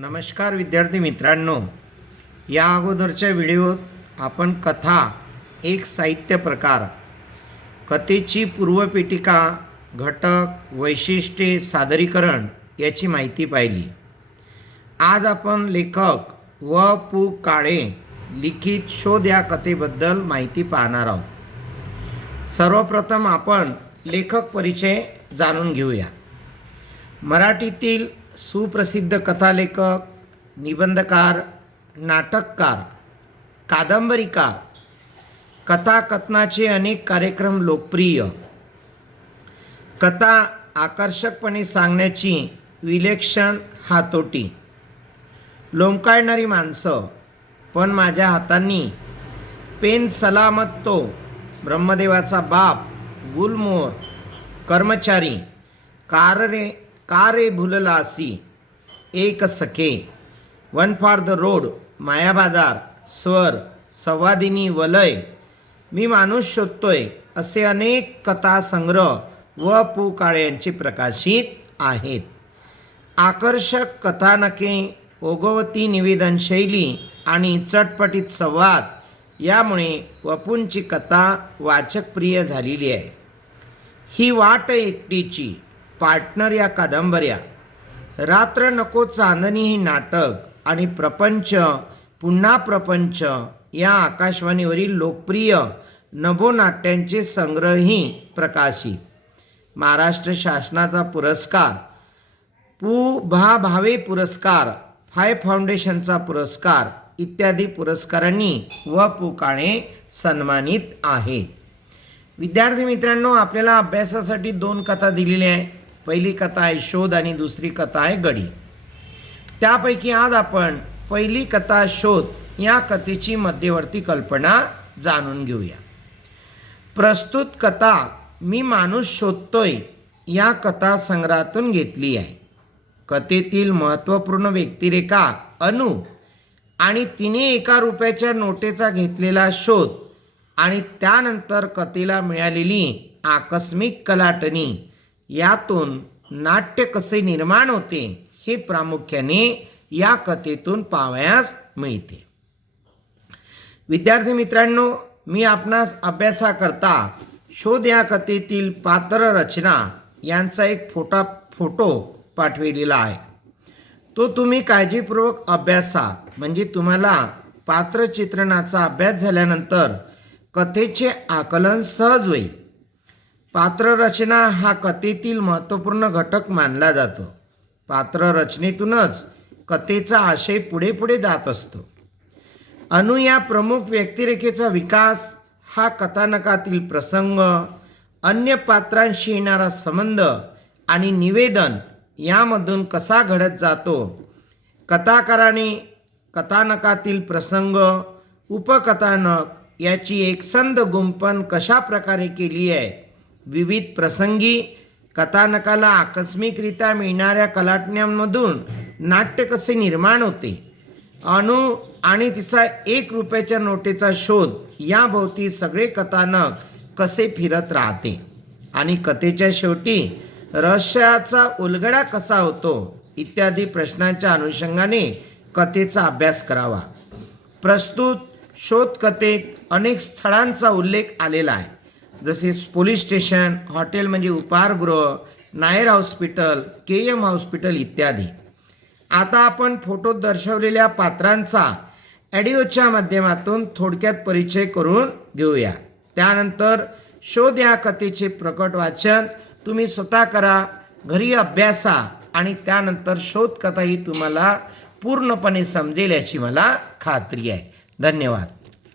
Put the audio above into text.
नमस्कार विद्यार्थी मित्रांनो, या अगोदरच्या व्हिडिओत आपण कथा एक साहित्य प्रकार, कथेची पूर्वपीठिका, घटक, वैशिष्ट्ये, सादरीकरण याची माहिती पाहिली. आज आपण लेखक व पु काळे लिखित शोध या कथेबद्दल माहिती पाहणार आहोत. सर्वप्रथम आपण लेखक परिचय जाणून घेऊया. मराठीतील सुप्रसिद्ध कथालेखक, निबंधकार, नाटककार, कादंबरीकार, कथाकथनाचे अनेक कार्यक्रम लोकप्रिय, कथा आकर्षकपणे सांगण्याची विलक्षण हातोटी, लोंबकाळणारी माणसं, पण माझ्या हातांनी, पेन सलामत तो, ब्रह्मदेवाचा बाप, गुलमोहर, कर्मचारी, का रे भुललासी, एक सखे, वन फॉर द रोड, मायाबाजार, स्वर, संवादिनी, वलय, मी माणूस शोधतोय असे अनेक कथासंग्रह व पु काळे यांचे प्रकाशित आहेत. आकर्षक कथानके, ओघवती निवेदन शैली आणि चटपटीत संवाद यामुळे वपूंची कथा वाचकप्रिय झालेली आहे. ही वाट एकटीची, पार्टनर या कादंबऱ्या, रात्र नको चांदणी ही नाटक आणि प्रपंच पुन्हा प्रपंच या आकाशवाणीवरील लोकप्रिय नभोनाट्यांचे संग्रहही प्रकाशित. महाराष्ट्र शासनाचा पुरस्कार, पु भा भावे पुरस्कार, फाय फाउंडेशनचा पुरस्कार इत्यादी पुरस्कारांनी व पु काळे सन्मानित आहेत. विद्यार्थी मित्रांनो, आपल्याला अभ्यासासाठी 2 कथा दिलेल्या आहे. पहिली कथा आहे शोध आणि दुसरी कथा आहे गडी. त्यापैकी आज आपण पहिली कथा शोध या कथेची मध्यवर्ती कल्पना जाणून घेऊया. प्रस्तुत कथा मी माणूस शोधतोय या कथा संग्रहातून घेतली आहे. कथेतील महत्त्वपूर्ण व्यक्तिरेखा अनु आणि तिने 1 रुपयाच्या नोटेचा घेतलेला शोध आणि त्यानंतर कथेला मिळालेली आकस्मिक कलाटणी यातून नाट्य कसे निर्माण होते हे प्रामुख्याने या कथेतून पाहावयास मिळते. विद्यार्थी मित्रांनो, मी आपणास अभ्यासाकरता शोध या कथेतील पात्र रचना यांचा एक फोटो पाठविलेला आहे. तो तुम्ही काळजीपूर्वक अभ्यासा, म्हणजे तुम्हाला पात्रचित्रणाचा अभ्यास झाल्यानंतर कथेचे आकलन सहज होईल. पात्ररचना हा कथेतील महत्त्वपूर्ण घटक मानला जातो. पात्ररचनेतूनच कथेचा आशय पुढे पुढे जात असतो. अनु या प्रमुख व्यक्तिरेखेचा विकास हा कथानकातील प्रसंग, अन्य पात्रांशी येणारा संबंध आणि निवेदन यामधून कसा घडत जातो. कथाकाराने कथानकातील प्रसंग, उपकथानक याची एकसंध गुंफण कशा प्रकारे केली आहे, विविध प्रसंगी कथानकाला आकस्मिकरित्या मिळणाऱ्या कलाटण्यांमधून नाट्य कसे निर्माण होते, अनु आणि तिचा 1 रुपयाच्या नोटेचा शोध याभोवती सगळे कथानक कसे फिरत राहते आणि कथेच्या शेवटी रहस्याचा उलगडा कसा होतो इत्यादी प्रश्नांच्या अनुषंगाने कथेचा अभ्यास करावा. प्रस्तुत शोध कथेत अनेक स्थळांचा उल्लेख आलेला आहे, जसे पोलीस स्टेशन, हॉटेल म्हणजे उपहारगृह, नायर हॉस्पिटल, KM हॉस्पिटल इत्यादी. आता आपण फोटोत दर्शवलेल्या पात्रांचा ऑडिओच्या माध्यमातून थोडक्यात परिचय करून घेऊया. त्यानंतर शोध या कथेचे प्रकट वाचन तुम्ही स्वतः करा, घरी अभ्यासा आणि त्यानंतर शोध कथा ही तुम्हाला पूर्णपणे समजेल याची मला खात्री आहे. धन्यवाद.